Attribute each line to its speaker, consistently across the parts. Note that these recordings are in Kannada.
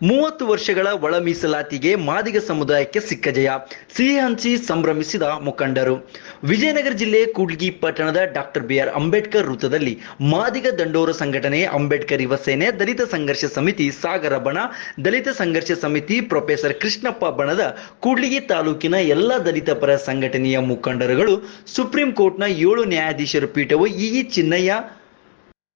Speaker 1: ಮೂವತ್ತು ವರ್ಷಗಳ ಒಳ ಮೀಸಲಾತಿಗೆ ಮಾದಿಗ ಸಮುದಾಯಕ್ಕೆ ಸಿಕ್ಕ ಜಯ. ಸಿಹಿ ಹಂಚಿ ಸಂಭ್ರಮಿಸಿದ ಮುಖಂಡರು. ವಿಜಯನಗರ ಜಿಲ್ಲೆ ಕೂಡ್ಗಿ ಪಟ್ಟಣದ ಡಾಕ್ಟರ್ ಬಿಆರ್ ಅಂಬೇಡ್ಕರ್ ವೃತ್ತದಲ್ಲಿ ಮಾದಿಗ ದಂಡೋರ ಸಂಘಟನೆ, ಅಂಬೇಡ್ಕರ್ ಯುವ ಸೇನೆ, ದಲಿತ ಸಂಘರ್ಷ ಸಮಿತಿ, ಸಾಗರ ಬಣ, ದಲಿತ ಸಂಘರ್ಷ ಸಮಿತಿ, ಪ್ರೊಫೆಸರ್ ಕೃಷ್ಣಪ್ಪ ಬಣದ ಕೂಡ್ಲಿಗಿ ತಾಲೂಕಿನ ಎಲ್ಲ ದಲಿತ ಪರ ಸಂಘಟನೆಯ ಮುಖಂಡರುಗಳು ಸುಪ್ರೀಂ ಕೋರ್ಟ್ನ ಏಳು ನ್ಯಾಯಾಧೀಶರ ಪೀಠವು ಇ ಚಿನ್ನಯ್ಯ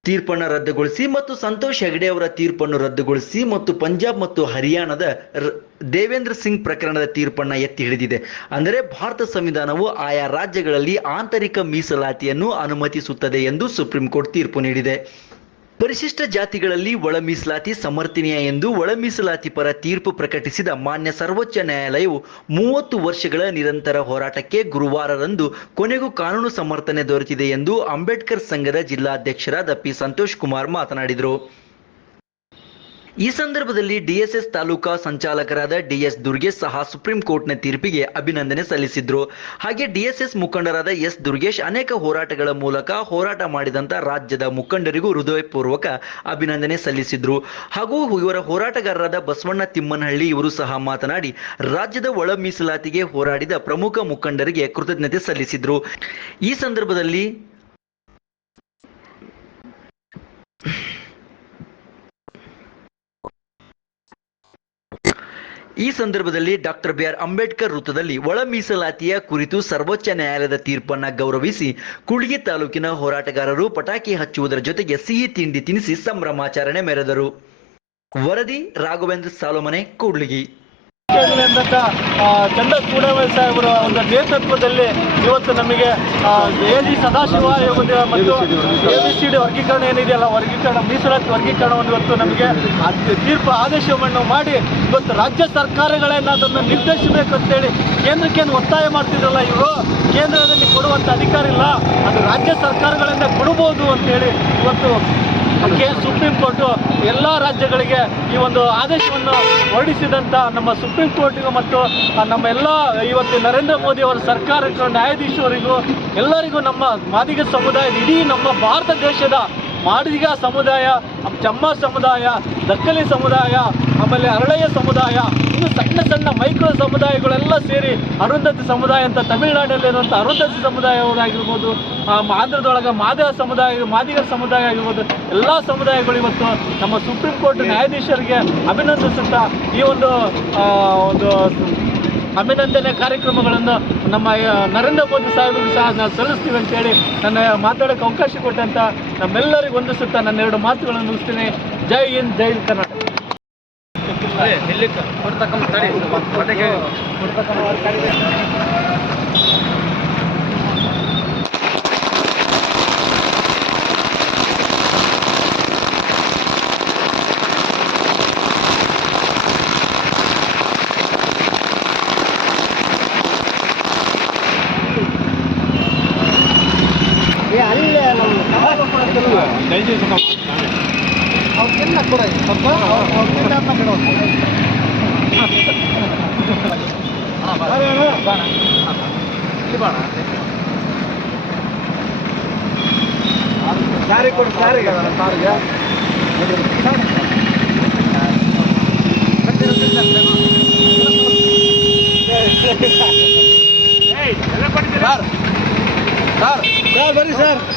Speaker 1: ತೀರ್ಪನ್ನು ರದ್ದುಗೊಳಿಸಿ ಮತ್ತು ಸಂತೋಷ್ ಹೆಗಡೆ ಅವರ ತೀರ್ಪನ್ನು ರದ್ದುಗೊಳಿಸಿ ಮತ್ತು ಪಂಜಾಬ್ ಮತ್ತು ಹರಿಯಾಣದ ದೇವೇಂದ್ರ ಸಿಂಗ್ ಪ್ರಕರಣದ ತೀರ್ಪನ್ನ ಎತ್ತಿ ಹಿಡಿದಿದೆ. ಅಂದರೆ ಭಾರತ ಸಂವಿಧಾನವು ಆಯಾ ರಾಜ್ಯಗಳಲ್ಲಿ ಆಂತರಿಕ ಮೀಸಲಾತಿಯನ್ನು ಅನುಮತಿಸುತ್ತದೆ ಎಂದು ಸುಪ್ರೀಂ ಕೋರ್ಟ್ ತೀರ್ಪು ನೀಡಿದೆ. ಪರಿಶಿಷ್ಟ ಜಾತಿಗಳಲ್ಲಿ ಒಳ ಮೀಸಲಾತಿ ಸಮರ್ಥನೀಯ ಎಂದು ಒಳ ಮೀಸಲಾತಿ ಪರ ತೀರ್ಪು ಪ್ರಕಟಿಸಿದ ಮಾನ್ಯ ಸರ್ವೋಚ್ಚ ನ್ಯಾಯಾಲಯವು ಮೂವತ್ತು ವರ್ಷಗಳ ನಿರಂತರ ಹೋರಾಟಕ್ಕೆ ಗುರುವಾರರಂದು ಕೊನೆಗೂ ಕಾನೂನು ಸಮರ್ಥನೆ ದೊರೆತಿದೆ ಎಂದು ಅಂಬೇಡ್ಕರ್ ಸಂಘದ ಜಿಲ್ಲಾಧ್ಯಕ್ಷರಾದ ಪಿ ಸಂತೋಷ್ ಕುಮಾರ್ ಮಾತನಾಡಿದರು. ಈ ಸಂದರ್ಭದಲ್ಲಿ ಡಿಎಸ್ಎಸ್ ತಾಲೂಕಾ ಸಂಚಾಲಕರಾದ ಡಿಎಸ್ ದುರ್ಗೇಶ್ ಸಹ ಸುಪ್ರೀಂ ಕೋರ್ಟ್ನ ತೀರ್ಪಿಗೆ ಅಭಿನಂದನೆ ಸಲ್ಲಿಸಿದ್ರು. ಹಾಗೆ ಡಿಎಸ್ಎಸ್ ಮುಖಂಡರಾದ ಎಸ್ ದುರ್ಗೇಶ್ ಅನೇಕ ಹೋರಾಟಗಳ ಮೂಲಕ ಹೋರಾಟ ಮಾಡಿದಂತ ರಾಜ್ಯದ ಮುಖಂಡರಿಗೂ ಹೃದಯಪೂರ್ವಕ ಅಭಿನಂದನೆ ಸಲ್ಲಿಸಿದ್ರು. ಹಾಗೂ ಇವರ ಹೋರಾಟಗಾರರಾದ ಬಸವಣ್ಣ ತಿಮ್ಮನಹಳ್ಳಿ ಇವರು ಸಹ ಮಾತನಾಡಿ, ರಾಜ್ಯದ ಒಳ ಮೀಸಲಾತಿಗೆ ಹೋರಾಡಿದ ಪ್ರಮುಖ ಮುಖಂಡರಿಗೆ ಕೃತಜ್ಞತೆ ಸಲ್ಲಿಸಿದ್ರು. ಈ ಸಂದರ್ಭದಲ್ಲಿ ಈ ಸಂದರ್ಭದಲ್ಲಿ ಡಾಕ್ಟರ್ ಬಿ ಆರ್ ಅಂಬೇಡ್ಕರ್ ವೃತ್ತದಲ್ಲಿ ಒಳ ಮೀಸಲಾತಿಯ ಕುರಿತು ಸರ್ವೋಚ್ಚ ನ್ಯಾಯಾಲಯದ ತೀರ್ಪನ್ನ ಗೌರವಿಸಿ ಕುಳ್ಗಿ ತಾಲೂಕಿನ ಹೋರಾಟಗಾರರು ಪಟಾಕಿ ಹಚ್ಚುವುದರ ಜೊತೆಗೆ ಸಿಹಿ ತಿಂಡಿ ತಿನಿಸಿ ಸಂಭ್ರಮಾಚರಣೆ ಮೆರೆದರು. ವರದಿ ರಾಘವೇಂದ್ರ ಸಾಲೋಮನೆ, ಕೂಡ್ಲಿಗಿ.
Speaker 2: ಚಂದ ಕೂಡವೇ ಸಾಹೇಬರ, ಒಂದು ನೇತೃತ್ವದಲ್ಲಿ ಇವತ್ತು ನಮಗೆ ಎ ಜಿ ಸದಾಶಿವ ಮತ್ತು ಎ ಬಿ ಸಿ ಡಿ ವರ್ಗೀಕರಣ ಏನಿದೆಯಲ್ಲ, ವರ್ಗೀಕರಣ, ಮೀಸಲಾತಿ ವರ್ಗೀಕರಣವನ್ನು ಇವತ್ತು ನಮಗೆ ತೀರ್ಪು ಆದೇಶವನ್ನು ಮಾಡಿ, ಇವತ್ತು ರಾಜ್ಯ ಸರ್ಕಾರಗಳೇನು ಅದನ್ನು ನಿರ್ದೇಶಿಸಬೇಕು ಅಂತೇಳಿ ಕೇಂದ್ರಕ್ಕೇನು ಒತ್ತಾಯ ಮಾಡ್ತಿದ್ರಲ್ಲ ಇವರು, ಕೇಂದ್ರದಲ್ಲಿ ಕೊಡುವಂಥ ಅಧಿಕಾರ ಇಲ್ಲ, ಅದು ರಾಜ್ಯ ಸರ್ಕಾರಗಳಿಂದ ಕೊಡಬಹುದು ಅಂತೇಳಿ ಇವತ್ತು ಕೆ ಸುಪ್ರೀಂ ಕೋರ್ಟು ಎಲ್ಲ ರಾಜ್ಯಗಳಿಗೆ ಈ ಒಂದು ಆದೇಶವನ್ನು ಹೊರಡಿಸಿದಂಥ ನಮ್ಮ ಸುಪ್ರೀಂ ಕೋರ್ಟಿಗೂ ಮತ್ತು ನಮ್ಮ ಎಲ್ಲ ಇವತ್ತು ನರೇಂದ್ರ ಮೋದಿ ಅವರ ಸರ್ಕಾರಕ್ಕೂ ನ್ಯಾಯಾಧೀಶರಿಗೂ ಎಲ್ಲರಿಗೂ ನಮ್ಮ ಮಾದಿಗ ಸಮುದಾಯದ ಇಡೀ ನಮ್ಮ ಭಾರತ ದೇಶದ ಮಾದಿಗ ಸಮುದಾಯ ಚಮ್ಮ ಸಮುದಾಯ, ದಕ್ಕಲಿ ಸಮುದಾಯ, ಆಮೇಲೆ ಅರಳಯ್ಯ ಸಮುದಾಯ, ಇನ್ನು ಸಣ್ಣ ಸಣ್ಣ ಮೈಕ್ರೋ ಸಮುದಾಯಗಳೆಲ್ಲ ಸೇರಿ ಅರುಂಧತಿ ಸಮುದಾಯ ಅಂತ ತಮಿಳುನಾಡಲ್ಲಿರುವಂಥ ಅರುಂಧತಿ ಸಮುದಾಯವಾಗಿರ್ಬೋದು ಆಂಧ್ರದೊಳಗೆ ಮಾದಿಗ ಸಮುದಾಯ, ಮಾದಿಗರ ಸಮುದಾಯ ಆಗಿರ್ಬೋದು, ಎಲ್ಲ ಸಮುದಾಯಗಳು ಇವತ್ತು ನಮ್ಮ ಸುಪ್ರೀಂ ಕೋರ್ಟ್ ನ್ಯಾಯಾಧೀಶರಿಗೆ ಅಭಿನಂದಿಸುತ್ತಾ ಈ ಒಂದು ಒಂದು ಅಭಿನಂದನೆ ಕಾರ್ಯಕ್ರಮಗಳನ್ನು ನಮ್ಮ ನರೇಂದ್ರ ಮೋದಿ ಸಾಹೇಬರು ಸಹ ನಾವು ಸಲ್ಲಿಸ್ತೀವಿ ಅಂತೇಳಿ ನನ್ನ ಮಾತಾಡೋಕೆ ಅವಕಾಶ ಕೊಟ್ಟಂತ ನಮ್ಮೆಲ್ಲರಿಗೂ ವಂದಿಸುತ್ತಾ ನನ್ನ ಎರಡು ಮಾತುಗಳನ್ನು ಮುಗಿಸ್ತೀನಿ. ಜೈ ಹಿಂದ್, ಜೈ ಕರ್ನಾಟಕ ಬರ್ರಿ ಸರ್ ಎಲ್ಲ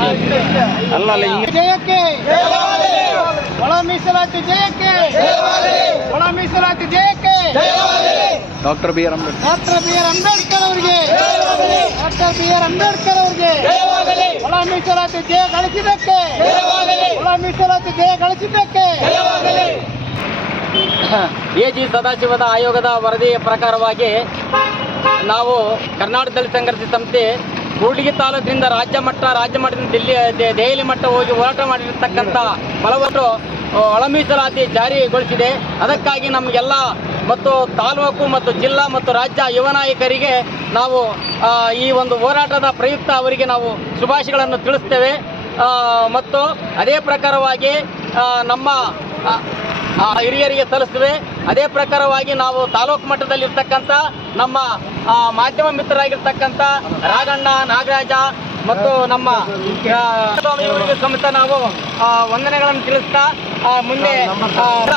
Speaker 2: ಅಲ್ಲ ಅಲ್ಲ ಹಿಂಗೆ.
Speaker 3: ಜಯಕ್ಕೆ ಒಳ ಮೀಸಲಾತಿ ಜಯಕ್ಕೆ. ಒಳ ಮೀಸಲಾತಿ ಜಯಕ್ಕೆ.
Speaker 2: Doctor B R Ambedkar.
Speaker 3: Doctor B R Ambedkar ಅವರಿಗೆ. ಡಾಕ್ಟರ್ ಬಿ ಆರ್ ಅಂಬೇಡ್ಕರ್ ಅವರಿಗೆ. ಒಳ ಮೀಸಲಾತಿ ಜಯ ಗಳಿಸಿದ್ದಕ್ಕೆ. ಒಳ ಮೀಸಲಾತಿ ಜಯ ಗಳಿಸಿದ್ದಕ್ಕೆ.
Speaker 4: ಎ ಜಿ ಸದಾಶಿವದ ಆಯೋಗದ ವರದಿಯ ಪ್ರಕಾರವಾಗಿ ನಾವು ಕರ್ನಾಟಕದಲ್ಲಿ ಸಂಘರ್ಷ ಸಮಿತಿ ಕೂಡ್ಲಿಗಿ ತಾಲೂಕಿನಿಂದ ರಾಜ್ಯ ಮಟ್ಟ, ರಾಜ್ಯ ಮಟ್ಟದಿಂದ ದಿಲ್ಲಿ ದೆಹಲಿ ಮಟ್ಟ ಹೋಗಿ ಹೋರಾಟ ಮಾಡಿರ್ತಕ್ಕಂಥ ಫಲವತ್ತು ಒಳ ಮೀಸಲಾತಿ ಜಾರಿಗೊಳಿಸಿದೆ. ಅದಕ್ಕಾಗಿ ನಮಗೆಲ್ಲ ಮತ್ತು ತಾಲೂಕು ಮತ್ತು ಜಿಲ್ಲಾ ಮತ್ತು ರಾಜ್ಯ ಯುವ ನಾಯಕರಿಗೆ ನಾವು ಈ ಒಂದು ಹೋರಾಟದ ಪ್ರಯುಕ್ತ ಅವರಿಗೆ ನಾವು ಶುಭಾಶಯಗಳನ್ನು ತಿಳಿಸ್ತೇವೆ. ಮತ್ತು ಅದೇ ಪ್ರಕಾರವಾಗಿ ನಮ್ಮ ಹಿರಿಯರಿಗೆ ಸಲ್ಲಿಸ್ತೇವೆ ಅದೇ ಪ್ರಕಾರವಾಗಿ ನಾವು ತಾಲೂಕು ಮಟ್ಟದಲ್ಲಿರ್ತಕ್ಕಂಥ ನಮ್ಮ ಮಾಧ್ಯಮ ಮಿತ್ರರಾಗಿರ್ತಕ್ಕಂಥ ರಾಗಣ್ಣ, ನಾಗರಾಜ ಮತ್ತು ನಮ್ಮ ಸ್ವಾಮಿ ಸಮೇತ ನಾವು ವಂದನೆಗಳನ್ನು ತಿಳಿಸ್ತಾ ಮುಂದೆ